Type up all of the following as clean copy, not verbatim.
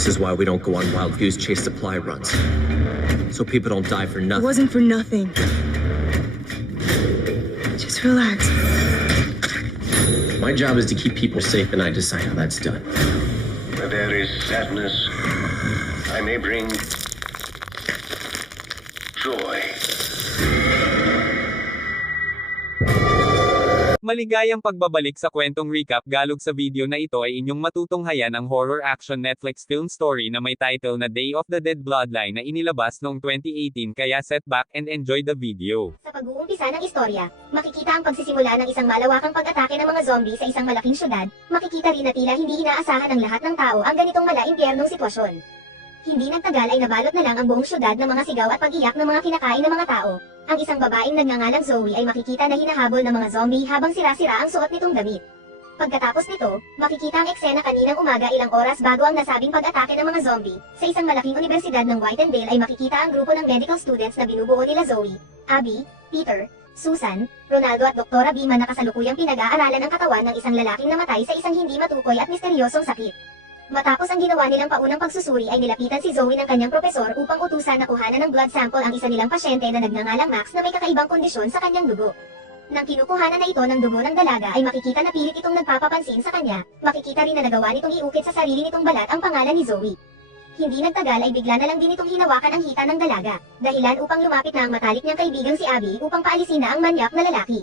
This is why we don't go on wild goose chase supply runs. So people don't die for It nothing. wasn't for nothing. Just relax. My job is to keep people safe, and I decide how that's done. Where there is sadness, I may bring joy. Maligayang pagbabalik sa kwentong recap. Galog sa video na ito ay inyong matutunghayan ang horror action Netflix film story na may title na Day of the Dead Bloodline na inilabas noong 2018, kaya set back and enjoy the video. Sa pag-uumpisa ng istorya, makikita ang pagsisimula ng isang malawakang pag-atake ng mga zombie sa isang malaking syudad. Makikita rin na tila hindi inaasahan ng lahat ng tao ang ganitong mala-impyernong sitwasyon. Hindi nagtagal ay nabalot na lang ang buong syudad ng mga sigaw at pag-iyak ng mga kinakain ng mga tao. Ang isang babaeng nagngangalang Zoe ay makikita na hinahabol ng mga zombie habang sira-sira ang suot nitong damit. Pagkatapos nito, makikita ang eksena kaninang umaga ilang oras bago ang nasabing pag-atake ng mga zombie. Sa isang malaking universidad ng Whitendale ay makikita ang grupo ng medical students na binubuo nila Zoe, Abby, Peter, Susan, Ronaldo at Dr. Bima na kasalukuyang pinag-aaralan ang katawan ng isang lalaking namatay sa isang hindi matukoy at misteryosong sakit. Matapos ang ginawa nilang paunang pagsusuri ay nilapitan si Zoe ng kanyang propesor upang utusan na kuhanan ng blood sample ang isa nilang pasyente na nagngangalang Max na may kakaibang kondisyon sa kanyang dugo. Nang kinukuhanan na ito ng dugo ng dalaga ay makikita na pilit itong nagpapapansin sa kanya. Makikita rin na nagawa nitong iukit sa sarili nitong balat ang pangalan ni Zoe. Hindi nagtagal ay bigla na lang din itong hinawakan ang hita ng dalaga, dahilan upang lumapit na ang matalik niyang kaibigang si Abby upang paalisin na ang manyak na lalaki.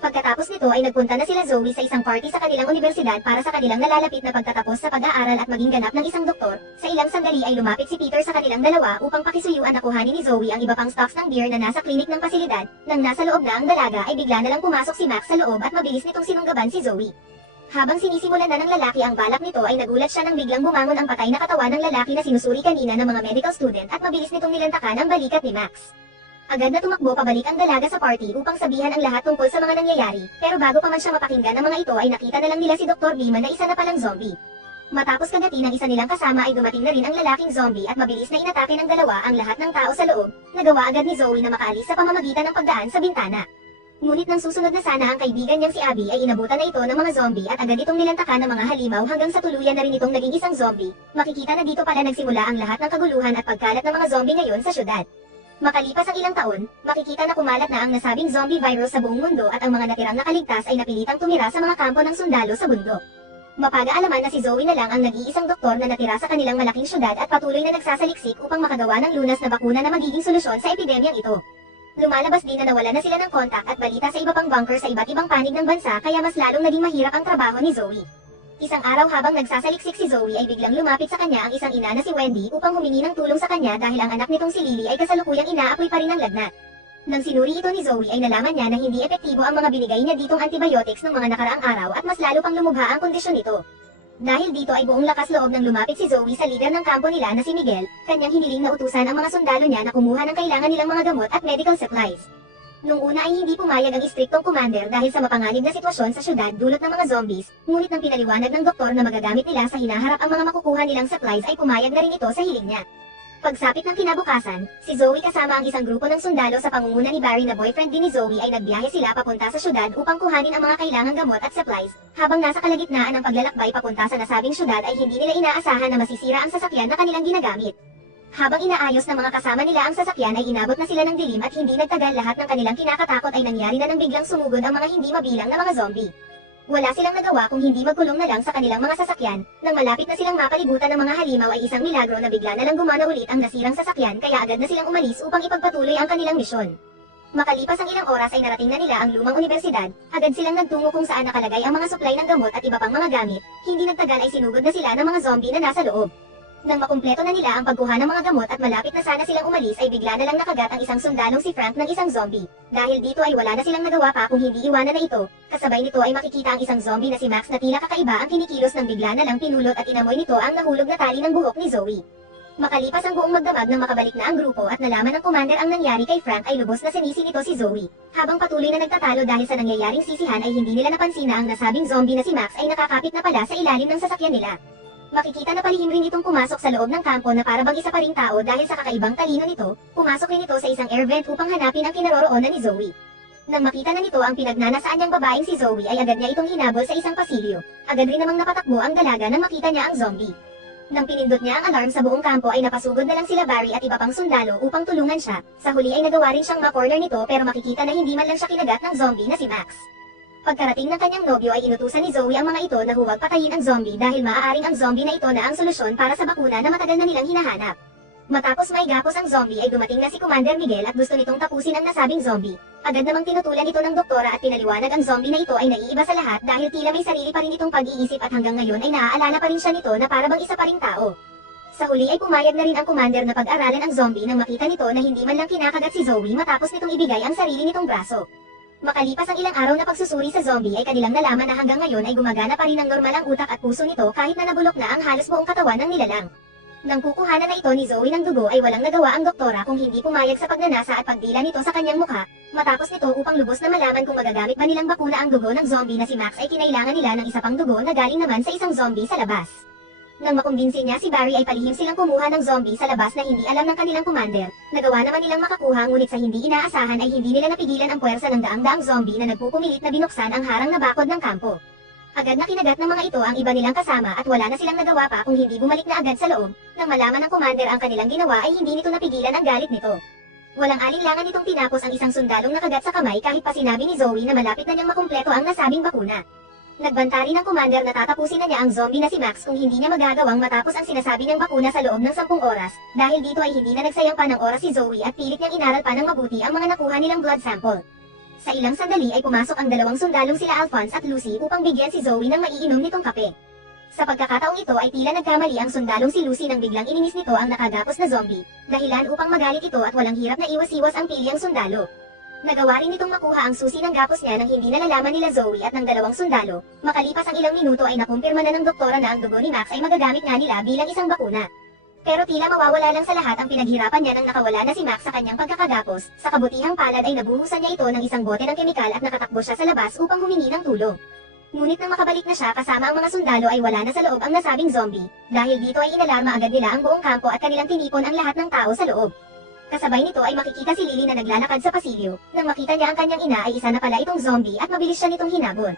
Pagkatapos nito ay nagpunta na sila Zoe sa isang party sa kanilang universidad para sa kanilang nalalapit na pagtatapos sa pag-aaral at maging ganap ng isang doktor. Sa ilang sandali ay lumapit si Peter sa kanilang dalawa upang pakisuyuan na kuhanin ni Zoe ang iba pang stocks ng beer na nasa klinik ng pasilidad. Nang nasa loob na ang dalaga ay bigla na lang pumasok si Max sa loob at mabilis nitong sinunggaban si Zoe. Habang sinisimulan na ng lalaki ang balak nito ay nagulat siya nang biglang bumangon ang patay na katawan ng lalaki na sinusuri kanina ng mga medical student at mabilis nitong nilantakan ang balikat ni Max. Agad na tumakbo pabalik ang dalaga sa party upang sabihan ang lahat tungkol sa mga nangyayari, pero bago pa man siya mapakinggan ng mga ito ay nakita na lang nila si Dr. Bima na isa na palang zombie. Matapos kagati ng isa nilang kasama ay dumating na rin ang lalaking zombie at mabilis na inatake ng dalawa ang lahat ng tao sa loob. Nagawa agad ni Zoe na makaalis sa pamamagitan ng pagdaan sa bintana. Ngunit nang susunod na sana ang kaibigan niyang si Abby ay inabutan na ito ng mga zombie at agad itong nilantakan ng mga halimaw hanggang sa tuluyan na rin itong naging isang zombie. Makikita na dito pala nagsimula ang lahat ng kaguluhan at pagkalat ng mga zombie ngayon sa syudad. Makalipas ang ilang taon, makikita na kumalat na ang nasabing zombie virus sa buong mundo at ang mga natirang nakaligtas ay napilitang tumira sa mga kampo ng sundalo sa bundok. Mapag-aalaman na si Zoe na lang ang nag-iisang doktor na natira sa kanilang malaking syudad at patuloy na nagsasaliksik upang makagawa ng lunas na bakuna na magiging solusyon sa epidemyang ito. Lumalabas din na nawala na sila ng kontak at balita sa iba pang bunker sa iba't ibang panig ng bansa kaya mas lalong naging mahirap ang trabaho ni Zoe. Isang araw habang nagsasaliksik si Zoe ay biglang lumapit sa kanya ang isang ina na si Wendy upang humingi ng tulong sa kanya dahil ang anak nitong si Lily ay kasalukuyang inaapoy pa rin ng lagnat. Nang sinuri ito ni Zoe ay nalaman niya na hindi epektibo ang mga binigay niya ditong antibiotics ng mga nakaraang araw at mas lalo pang lumubha ang kondisyon nito. Dahil dito ay buong lakas loob ng lumapit si Zoe sa leader ng kampo nila na si Miguel, kanyang hiniling na utusan ang mga sundalo niya na kumuha ng kailangan nilang mga gamot at medical supplies. Nung una ay hindi pumayag ang istriktong commander dahil sa mapanganib na sitwasyon sa syudad dulot ng mga zombies, ngunit nang pinaliwanag ng doktor na magagamit nila sa hinaharap ang mga makukuha nilang supplies ay pumayag na rin ito sa hiling niya. Pagsapit ng kinabukasan, si Zoe kasama ang isang grupo ng sundalo sa pangunguna ni Barry na boyfriend din ni Zoe ay nagbiyahe sila papunta sa syudad upang kuhanin ang mga kailangang gamot at supplies. Habang nasa kalagitnaan ng paglalakbay papunta sa nasabing syudad ay hindi nila inaasahan na masisira ang sasakyan na kanilang ginagamit. Habang inaayos ng mga kasama nila ang sasakyan ay inabot na sila ng dilim at hindi nagtagal lahat ng kanilang kinakatakot ay nangyari na nang biglang sumugod ang mga hindi mabilang na mga zombie. Wala silang nagawa kung hindi magkulong na lang sa kanilang mga sasakyan. Nang malapit na silang mapalibutan ng mga halimaw ay isang milagro na bigla na lang gumana ulit ang nasirang sasakyan kaya agad na silang umalis upang ipagpatuloy ang kanilang misyon. Makalipas ang ilang oras ay narating na nila ang lumang universidad, agad silang nagtungo kung saan nakalagay ang mga supply ng gamot at iba pang mga gamit. Hindi nagtagal ay sinugod na sila ng mga zombie na nasa loob. Nang makumpleto na nila ang pagkuha ng mga gamot at malapit na sana silang umalis ay bigla na lang nakagat ang isang sundalong si Frank ng isang zombie. Dahil dito ay wala na silang nagawa pa kung hindi iwanan na ito. Kasabay nito ay makikita ang isang zombie na si Max na tila kakaiba ang kinikilos ng bigla na lang pinulot at inamoy nito ang nahulog na tali ng buhok ni Zoe. Makalipas ang buong magdamag nang makabalik na ang grupo at nalaman ng commander ang nangyari kay Frank ay lubos na sinisi nito si Zoe. Habang patuloy na nagtatalo dahil sa nangyayaring sisihan ay hindi nila napansin na ang nasabing zombie na si Max ay nakakapit na pala sa ilalim ng sasakyan nila. Makikita na palihim rin itong pumasok sa loob ng kampo na para bang isa pa ring tao dahil sa kakaibang talino nito, pumasok rin ito sa isang air vent upang hanapin ang kinaroroonan ni Zoe. Nang makita na nito ang pinagnanasaan niyang babaeng si Zoe ay agad niya itong hinabol sa isang pasilyo. Agad rin namang napatakbo ang dalaga nang makita niya ang zombie. Nang pinindot niya ang alarm sa buong kampo ay napasugod na lang sila Barry at iba pang sundalo upang tulungan siya. Sa huli ay nagawa rin siyang ma-corner nito pero makikita na hindi man lang siya kinagat ng zombie na si Max. Pagkarating ng kanyang nobyo ay inutusan ni Zoe ang mga ito na huwag patayin ang zombie dahil maaaring ang zombie na ito na ang solusyon para sa bakuna na matagal na nilang hinahanap. Matapos maigapos ang zombie ay dumating na si Commander Miguel at gusto nitong tapusin ang nasabing zombie. Agad namang tinutulan ito ng doktora at pinaliwanag ang zombie na ito ay naiiba sa lahat dahil tila may sarili pa rin itong pag-iisip at hanggang ngayon ay naaalala pa rin siya nito na para bang isa pa ring tao. Sa huli ay pumayag na rin ang commander na pag-aralan ang zombie nang makita nito na hindi man lang kinakagat si Zoe matapos nitong ibigay ang sarili nitong braso. Makalipas ang ilang araw na pagsusuri sa zombie ay kanilang nalaman na hanggang ngayon ay gumagana pa rin ang normal ang utak at puso nito kahit na nabulok na ang halos buong katawan ng nilalang. Nang kukuhanan na ito ni Zoe ng dugo ay walang nagawa ang doktora kung hindi pumayag sa pagnanasa at pagdila nito sa kanyang mukha. Matapos nito upang lubos na malaman kung magagamit ba nilang bakuna ang dugo ng zombie na si Max ay kinailangan nila ng isa pang dugo na galing naman sa isang zombie sa labas. Nang makumbinsi niya si Barry ay palihim silang kumuha ng zombie sa labas na hindi alam ng kanilang commander. Nagawa naman nilang makakuha ngunit sa hindi inaasahan ay hindi nila napigilan ang puwersa ng daang-daang zombie na nagpupumilit na binuksan ang harang na bakod ng kampo. Agad na kinagat ng mga ito ang iba nilang kasama at wala na silang nagawa pa kung hindi bumalik na agad sa loob. Nang malaman ng commander ang kanilang ginawa ay hindi nito napigilan ang galit nito. Walang alinlangan nitong tinapos ang isang sundalong nakagat sa kamay kahit pa sinabi ni Zoe na malapit na niyang makumpleto ang nasabing bakuna. Nagbanta rin ang commander na tatapusin na niya ang zombie na si Max kung hindi niya magagawang matapos ang sinasabi niyang bakuna sa loob ng 10 oras. Dahil dito ay hindi na nagsayang pa ng oras si Zoe at pilit niyang inaral pa ng mabuti ang mga nakuha nilang blood sample. Sa ilang sandali ay pumasok ang dalawang sundalong sila Alphonse at Lucy upang bigyan si Zoe ng maiinom nitong kape. Sa pagkakataong ito ay tila nagkamali ang sundalong si Lucy nang biglang inimis nito ang nakagapos na zombie, dahilan upang magalit ito at walang hirap na iwas-iwas ang pilyang sundalo. Nagawa rin nitong makuha ang susi ng gapos niya nang hindi nalalaman nila Zoe at ng dalawang sundalo. Makalipas ang ilang minuto ay nakumpirma na ng doktora na ang dugo ni Max ay magagamit nga nila bilang isang bakuna. Pero tila mawawala lang sa lahat ang pinaghirapan niya nang nakawala na si Max sa kanyang pagkakagapos. Sa kabutihang palad ay nabuhusan niya ito ng isang bote ng kemikal at nakatakbo siya sa labas upang humingi ng tulong. Ngunit nang makabalik na siya kasama ang mga sundalo ay wala na sa loob ang nasabing zombie. Dahil dito ay inalarma agad nila ang buong kampo at kanilang tinipon ang lahat ng tao sa loob. Kasabay nito ay makikita si Lily na naglalakad sa pasilyo. Nang makita niya ang kanyang ina ay isa na pala itong zombie at mabilis siya nitong hinabol.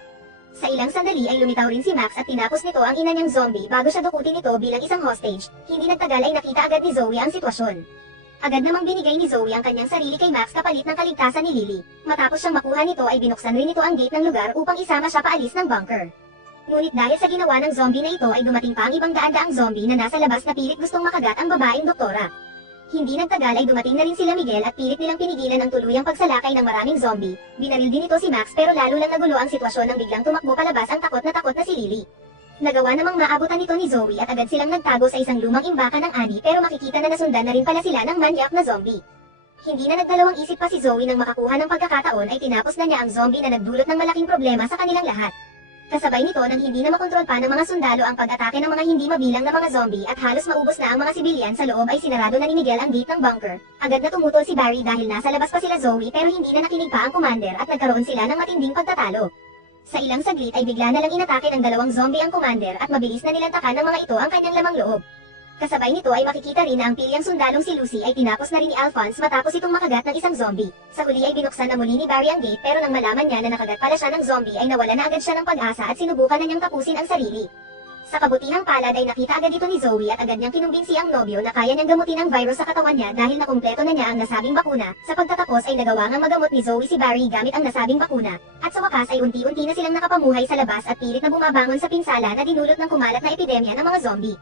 Sa ilang sandali ay lumitaw rin si Max at tinapos nito ang ina niyang zombie bago siya dukutin ito bilang isang hostage. Hindi nagtagal ay nakita agad ni Zoe ang sitwasyon. Agad namang binigay ni Zoe ang kanyang sarili kay Max kapalit ng kaligtasan ni Lily. Matapos siyang makuha nito ay binuksan rin nito ang gate ng lugar upang isama siya paalis ng bunker. Ngunit dahil sa ginawa ng zombie na ito ay dumating pa ang ibang daan-daang zombie na nasa labas na pilit gustong makagat ang babaeng doktora. Hindi nagtagal ay dumating na rin sila Miguel at pilit nilang pinigilan ang tuluyang pagsalakay ng maraming zombie. Binaril din ito si Max pero lalo lang nagulo ang sitwasyon nang biglang tumakbo palabas ang takot na si Lily. Nagawa namang maabutan nito ni Zoe at agad silang nagtago sa isang lumang imbakan ng ani pero makikita na nasundan na rin pala sila ng manyak na zombie. Hindi na nagdalawang isip pa si Zoe nang makakuha ng pagkakataon ay tinapos na niya ang zombie na nagdulot ng malaking problema sa kanilang lahat. Kasabay nito nang hindi na makontrol pa ng mga sundalo ang pag-atake ng mga hindi mabilang na mga zombie at halos maubos na ang mga sibilyan sa loob ay sinarado na ni Miguel ang gate ng bunker. Agad na tumutol si Barry dahil nasa labas pa sila Zoe pero hindi na nakinig pa ang commander at nagkaroon sila ng matinding pagtatalo. Sa ilang saglit ay bigla na lang inatake ng dalawang zombie ang commander at mabilis na nilantakan ng mga ito ang kanyang lamang loob. Kasabay nito ay makikita rin na ang pilyang sundalong si Lucy ay tinapos na rin ni Alphonse matapos itong makagat ng isang zombie. Sa huli ay binuksan na muli ni Barry ang gate pero nang malaman niya na nakagat pala siya ng zombie ay nawala na agad siya ng pag-asa at sinubukan na niyang tapusin ang sarili. Sa kabutihang palad ay nakita agad ito ni Zoe at agad niyang kinumbinsi ang nobyo na kaya niyang gamutin ang virus sa katawan niya dahil nakumpleto na niya ang nasabing bakuna. Sa pagtatapos ay nagawa ngang magamot ni Zoe si Barry gamit ang nasabing bakuna. At sa wakas ay unti-unti na silang nakapamuhay sa labas at pilit na bumabangon sa pinsala na dinulot ng kumalat na epidemya ng mga zombie.